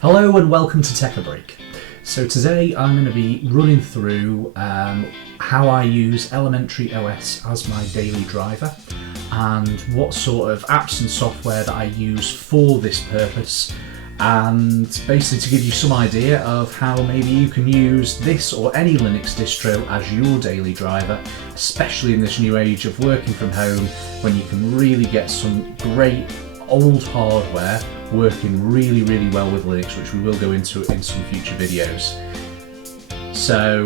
Hello and welcome to Tech a Break. So today I'm going to be running through how I use Elementary OS as my daily driver and what sort of apps and software that I use for this purpose, and basically to give you some idea of how maybe you can use this or any Linux distro as your daily driver, especially in this new age of working from home when you can really get some great old hardware working really well with Linux, which we will go into in some future videos. So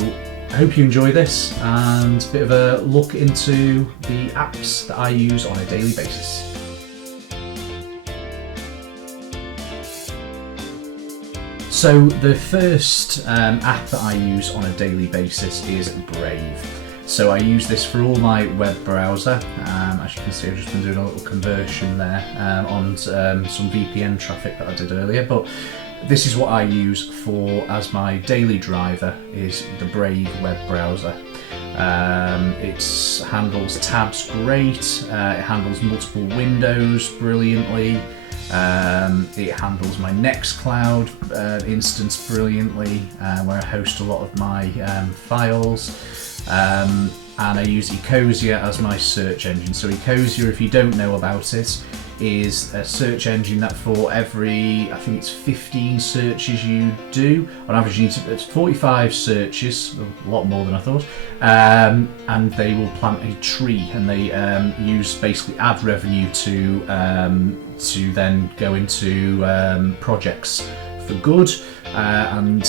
I hope you enjoy this and a bit of a look into the apps that I use on a daily basis. So the first app that I use on a daily basis is Brave. So I use this for all my web browser. As you can see, I've just been doing a little conversion there on some VPN traffic that I did earlier. But this is what I use for as my daily driver, is the Brave web browser. It handles tabs great. It handles multiple windows brilliantly. It handles my Nextcloud instance brilliantly, where I host a lot of my files. And I use Ecosia as my search engine. So Ecosia, if you don't know about it, is a search engine that for every, I think it's 15 searches you do, on average you need to, it's 45 searches, a lot more than I thought, and they will plant a tree, and they use basically ad revenue to then go into projects for good. And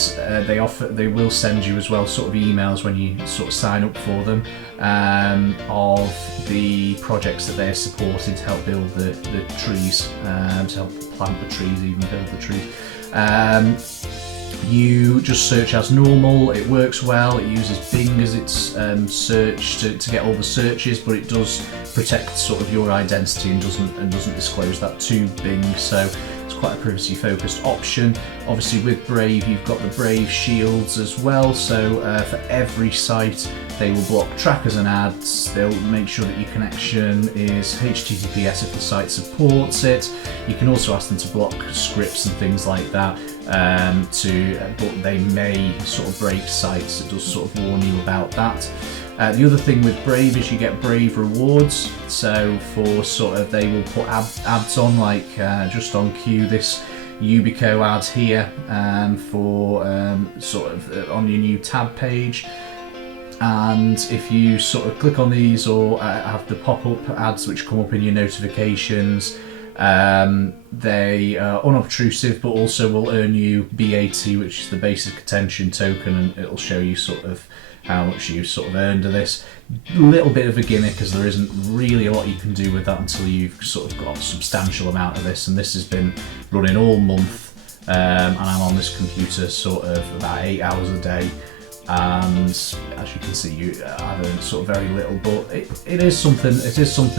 they will send you as well sort of emails when you sort of sign up for them, of the projects that they're supporting to help build the trees, to help plant the trees, even build the trees. You just search as normal. It works well. It uses Bing as its search to get all the searches, but it does protect sort of your identity and doesn't disclose that to Bing. So it's quite a privacy focused option. Obviously with Brave you've got the Brave shields as well, so for every site they will block trackers and ads. They'll make sure that your connection is HTTPS if the site supports it. You can also ask them to block scripts and things like that, but they may sort of break sites. It does sort of warn you about that. The other thing with Brave is you get Brave rewards. So for sort of, they will put ads on, like just on cue this Yubico ad here, for sort of on your new tab page. And if you sort of click on these or have the pop-up ads which come up in your notifications, they are unobtrusive but also will earn you BAT, which is the basic attention token, and it'll show you sort of how much you sort of earned of this. Little bit of a gimmick, as there isn't really a lot you can do with that until you've sort of got a substantial amount of this, and this has been running all month, and I'm on this computer sort of about 8 hours a day, and as you can see I've earned sort of very little, but it is something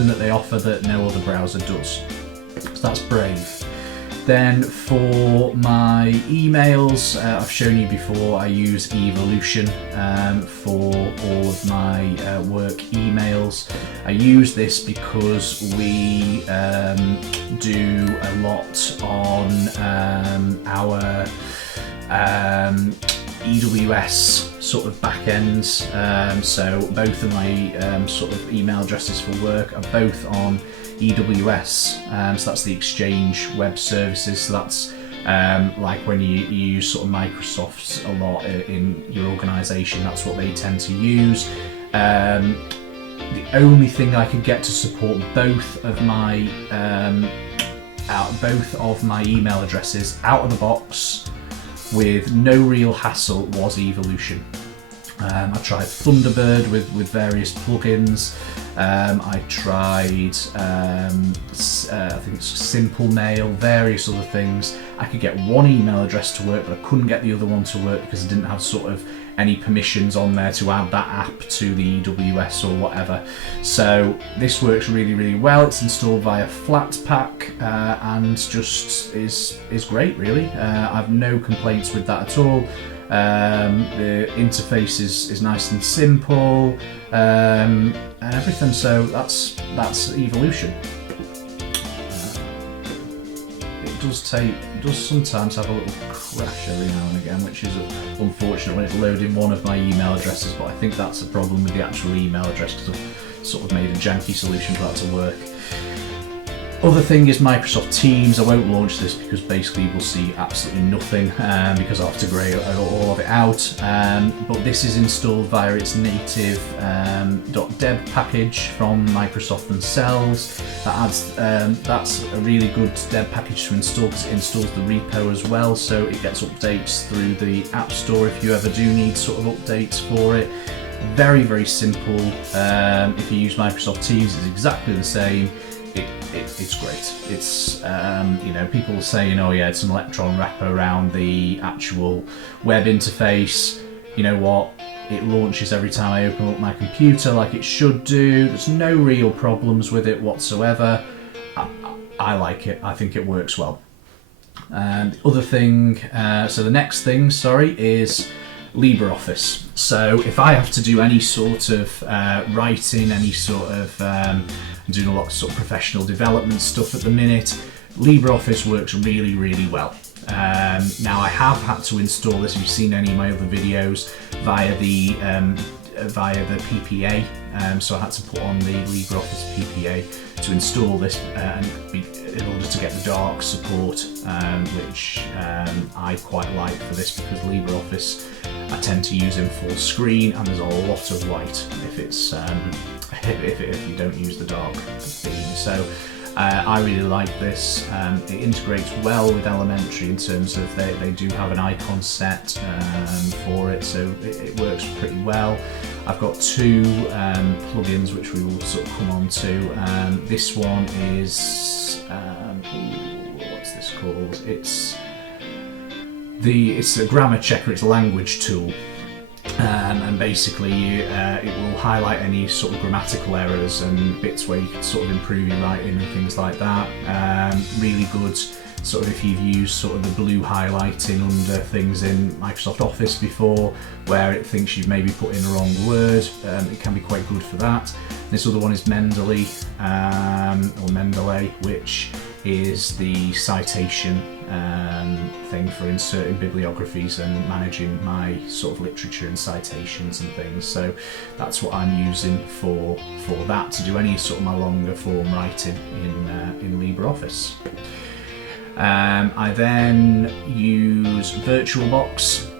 that they offer that no other browser does. So that's Brave. Then for my emails, I've shown you before, I use Evolution for all of my work emails. I use this because we do a lot on our EWS sort of backends. So both of my sort of email addresses for work are both on EWS, so that's the Exchange Web Services. So that's like when you use sort of Microsoft a lot in your organisation, that's what they tend to use. The only thing I could get to support both of my email addresses out of the box with no real hassle was Evolution. I tried Thunderbird with various plugins. I tried, I think it's Simple Mail, various other things. I could get one email address to work, but I couldn't get the other one to work because I didn't have sort of any permissions on there to add that app to the EWS or whatever. So this works really well. It's installed via Flatpak, and just is great really. I've no complaints with that at all. The interface is nice and simple, and everything. So that's Evolution. It does sometimes have a little crash every now and again, which is unfortunate when it's loading one of my email addresses, but I think that's a problem with the actual email address because I've sort of made a janky solution for that to work. Other thing is Microsoft Teams. I won't launch this because basically we'll see absolutely nothing because I have to grey all of it out. But this is installed via its native .deb package from Microsoft themselves. That's a really good deb package to install because it installs the repo as well, so it gets updates through the App Store if you ever do need sort of updates for it. Very, very simple. If you use Microsoft Teams, it's exactly the same. It's great. It's people saying, oh yeah, it's an Electron wrapper around the actual web interface. You know what? It launches every time I open up my computer like it should do. There's no real problems with it whatsoever. I like it. I think it works well. And the other thing, the next thing, is LibreOffice. So if I have to do any sort of writing, any sort of I'm doing a lot of sort of professional development stuff at the minute, LibreOffice works really, really well. Now I have had to install this, if you've seen any of my other videos, via the PPA. So I had to put on the LibreOffice PPA to install this in order to get the dark support, which I quite like for this because LibreOffice I tend to use in full screen and there's a lot of white if it's if you don't use the dark theme. So I really like this. It integrates well with Elementary in terms of they do have an icon set for it, so it works pretty well. I've got two plugins which we will sort of come on to. This one is what's this called? It's a grammar checker. It's a language tool. And basically it will highlight any sort of grammatical errors and bits where you can sort of improve your writing and things like that. Really good sort of if you've used sort of the blue highlighting under things in Microsoft Office before where it thinks you've maybe put in the wrong word, it can be quite good for that. This other one is Mendeley, or Mendeley, which is the citation thing for inserting bibliographies and managing my sort of literature and citations and things. So that's what I'm using for that, to do any sort of my longer form writing in LibreOffice. I then use Virtualbox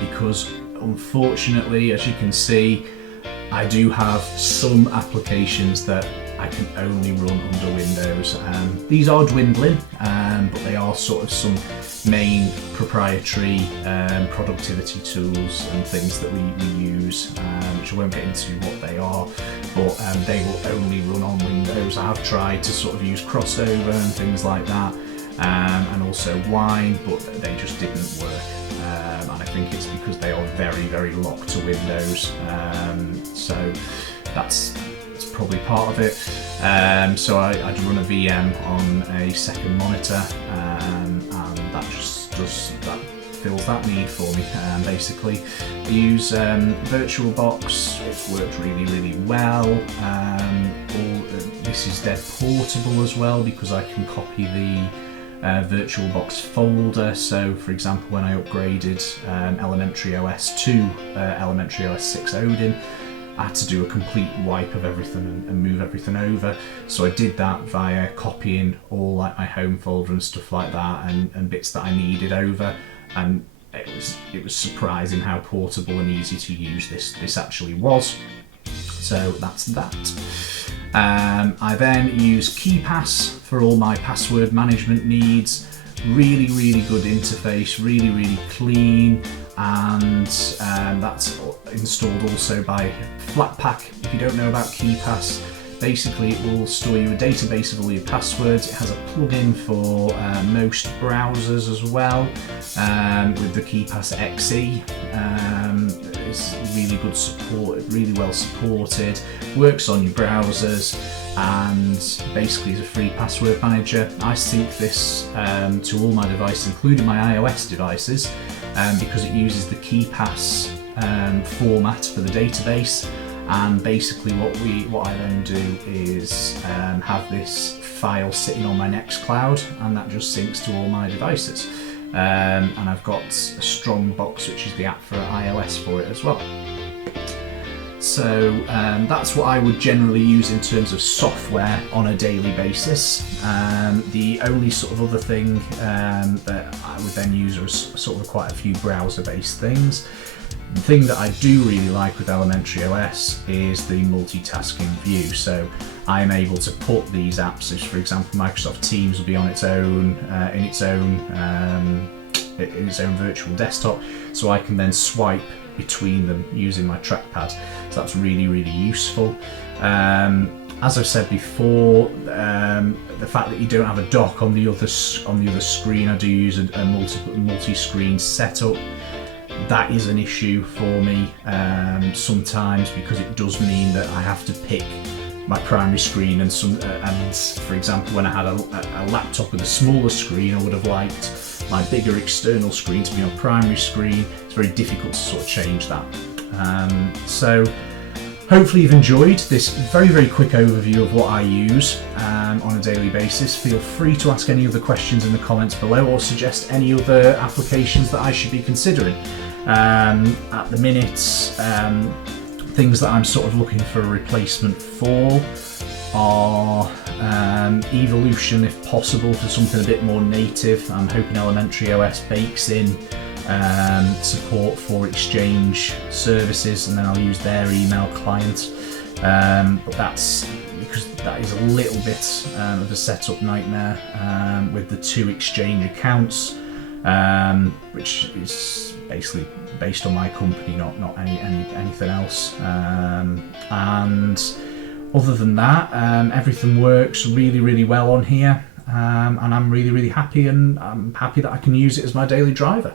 because unfortunately, as you can see, I do have some applications that I can only run under Windows. These are dwindling, but they are sort of some main proprietary productivity tools and things that we use, which I won't get into what they are, but they will only run on Windows. I have tried to sort of use crossover and things like that, and also Wine, but they just didn't work. And I think it's because they are very, very locked to Windows. So that's probably part of it. So I'd run a VM on a second monitor, and that just fills that need for me. Basically, I use VirtualBox. It's worked really, really well. This is dead portable as well because I can copy the VirtualBox folder. So for example, when I upgraded Elementary OS to Elementary OS 6 Odin, I had to do a complete wipe of everything and move everything over. So I did that via copying all like my home folder and stuff like that, and bits that I needed over, and it was surprising how portable and easy to use this actually was. So that's that. I then use KeePass for all my password management needs. Really, really good interface, really, really clean, and that's installed also by Flatpak. If you don't know about KeePass, basically it will store you a database of all your passwords. It has a plugin for most browsers as well, with the KeePass XE. It's really good support, really well supported, works on your browsers, and basically is a free password manager. I sync this to all my devices, including my iOS devices, because it uses the KeePass format for the database, And basically what I then do is have this file sitting on my Nextcloud, and that just syncs to all my devices. And I've got a Strongbox, which is the app for iOS for it as well. So that's what I would generally use in terms of software on a daily basis. The only sort of other thing that I would then use are sort of quite a few browser-based things. The thing that I do really like with Elementary OS is the multitasking view. So I'm able to put these apps, so for example, Microsoft Teams will be on its own, in its own virtual desktop, so I can then swipe between them using my trackpad. So that's really, really useful. As I've said before, the fact that you don't have a dock on the other screen, I do use a multi-screen setup. That is an issue for me sometimes, because it does mean that I have to pick my primary screen and for example, when I had a laptop with a smaller screen, I would have liked my bigger external screen to be on primary screen. It's very difficult to sort of change that. So hopefully you've enjoyed this very, very quick overview of what I use on a daily basis. Feel free to ask any other questions in the comments below, or suggest any other applications that I should be considering. At the minute, things that I'm sort of looking for a replacement for are Evolution, if possible, for something a bit more native. I'm hoping Elementary OS bakes in support for Exchange services, and then I'll use their email client. But that's because that is a little bit of a setup nightmare with the 2 Exchange accounts, which is basically based on my company, not anything else. And other than that, everything works really, really well on here, and I'm really, really happy, and I'm happy that I can use it as my daily driver.